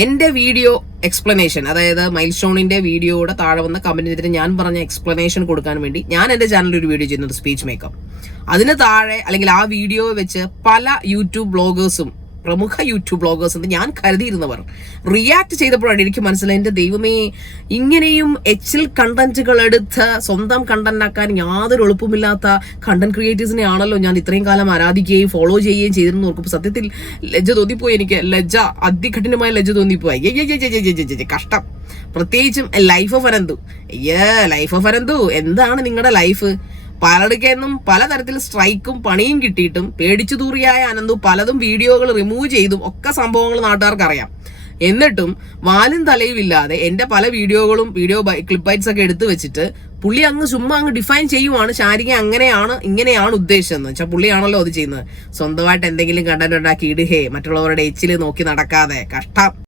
എന്റെ video explanation, അതായത് mile സ്റ്റോണിന്റെ വീഡിയോയുടെ താഴെ വന്ന കമന്റ് ചെയ്തിട്ട് ഞാൻ പറഞ്ഞ എക്സ്പ്ലനേഷൻ കൊടുക്കാൻ വേണ്ടി ഞാൻ എന്റെ ചാനലിൽ ഒരു വീഡിയോ ചെയ്യുന്നത് സ്പീച്ച് മേക്കപ്പ്. അതിന് താഴെ അല്ലെങ്കിൽ ആ വീഡിയോ വെച്ച് പല യൂട്യൂബ് ബ്ലോഗേഴ്സും, പ്രമുഖ യൂട്യൂബ് ബ്ലോഗേഴ്സ് എന്ന് ഞാൻ കരുതിയിരുന്നവർ റിയാക്ട് ചെയ്തപ്പോഴാണ് എനിക്ക് മനസ്സിലായി, എന്റെ ദൈവമേ, ഇങ്ങനെയും എച്ചിൽ കണ്ടന്റുകൾ എടുത്ത് സ്വന്തം കണ്ടന്റ് ആക്കാൻ യാതൊരു എളുപ്പമില്ലാത്ത കണ്ടന്റ് ക്രിയേറ്റേഴ്സിനെ ആണല്ലോ ഞാൻ ഇത്രയും കാലം ആരാധിക്കുകയും ഫോളോ ചെയ്യുകയും ചെയ്തിരുന്നു നോക്കുമ്പോൾ സത്യത്തിൽ ലജ്ജ തോന്നിപ്പോയി. എനിക്ക് അതികഠിനമായ ലജ്ജ തോന്നിപ്പോയി. കഷ്ടം. പ്രത്യേകിച്ചും life of Ananthu. Life of Ananthu, എന്താണ് നിങ്ങളുടെ ലൈഫ്? പലയിടക്കെന്നും പലതരത്തിൽ സ്ട്രൈക്കും പണിയും കിട്ടിയിട്ടും പേടിച്ചു തൂറിയായ അനന്തു പലതും വീഡിയോകൾ റിമൂവ് ചെയ്തും ഒക്കെ സംഭവങ്ങൾ നാട്ടുകാർക്ക് അറിയാം. എന്നിട്ടും വാലും തലയും ഇല്ലാതെ എന്റെ പല വീഡിയോ ക്ലിപ്പ് ബൈറ്റ്സ് ഒക്കെ എടുത്തു വെച്ചിട്ട് പുള്ളി അങ്ങ് ചുമ്മാ അങ്ങ് ഡിഫൈൻ ചെയ്യുവാണ്. ശാരിക അങ്ങനെയാണ് ഇങ്ങനെയാണ് ഉദ്ദേശിച്ചതെന്ന് വെച്ചാൽ പുള്ളിയാണല്ലോ അത് ചെയ്യുന്നത്. സ്വന്തമായിട്ട് എന്തെങ്കിലും കണ്ടന്റ് ഉണ്ടാക്കി ഇടുകയെ മറ്റുള്ളവരുടെ എച്ചില് നോക്കി നടക്കാതെ. കഷ്ടം.